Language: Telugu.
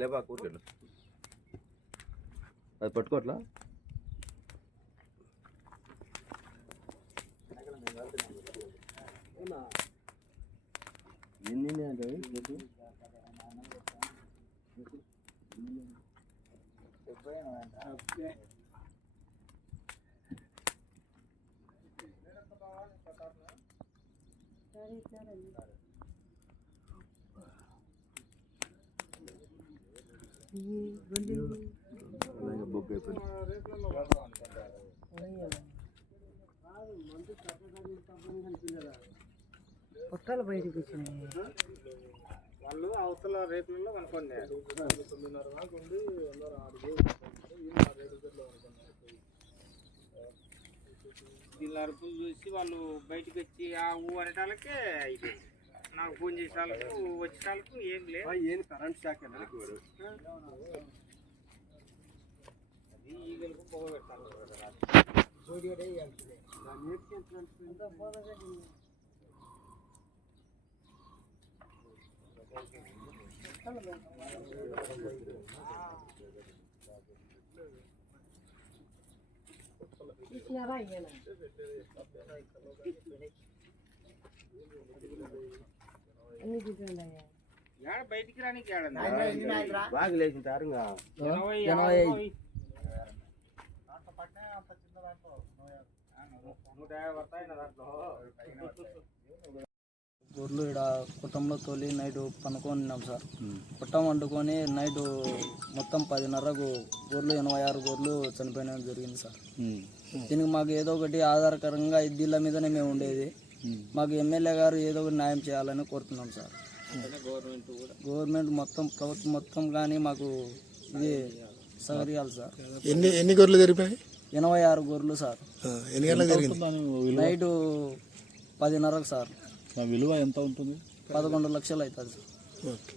లేవా కూర్చోండి అది పట్టుకోవట్లా ఎన్ని అంటే బొగ్గు అయిపోయింది పొట్టాలు బయటకు వచ్చినాయి వాళ్ళు అవతల రేపులలో కనుక్కున్నారు 9:30 దాకా ఉండి అందరూ దీని అరుపులు చూసి వాళ్ళు బయటకు వచ్చి ఆ ఊ అనేటాలకే అయిపోయింది. నాకు ఫోన్ చేసే వాళ్ళకు వచ్చే వాళ్ళకు ఏం లేదు. ఏం కరెంట్ షాక్ అది ఈగలకు పొగ పెట్టాలి. బయటికి రానికి బాగా లేచింటారు గొర్రెలు ఇక్కడ కుటుంబంలో తోలి నైట్ పనుకొనిన్నాం సార్. కుట్టం వండుకొని నైట్ మొత్తం 10:30కు గొర్రెలు 86 గొర్రెలు చనిపోయిన జరిగింది సార్. దీనికి మాకు ఏదో ఒకటి ఆధారకరంగా ఇద్దీళ్ళ మీదనే మేము ఉండేది. మాకు ఎమ్మెల్యే గారు ఏదో ఒకటి న్యాయం చేయాలని కోరుతున్నాం సార్. గవర్నమెంట్ మొత్తం ప్రభుత్వం మొత్తం కానీ మాకు ఇది సౌకర్యాలు సార్. ఎన్ని గొర్రెలు జరిపాయి? 86 గొర్రెలు సార్. ఎన్ని గంటలకు జరిగింది? నైట్ 10:30కు సార్. విలువ ఎంత ఉంటుంది? 11 లక్షలు అవుతుంది సార్. ఓకే.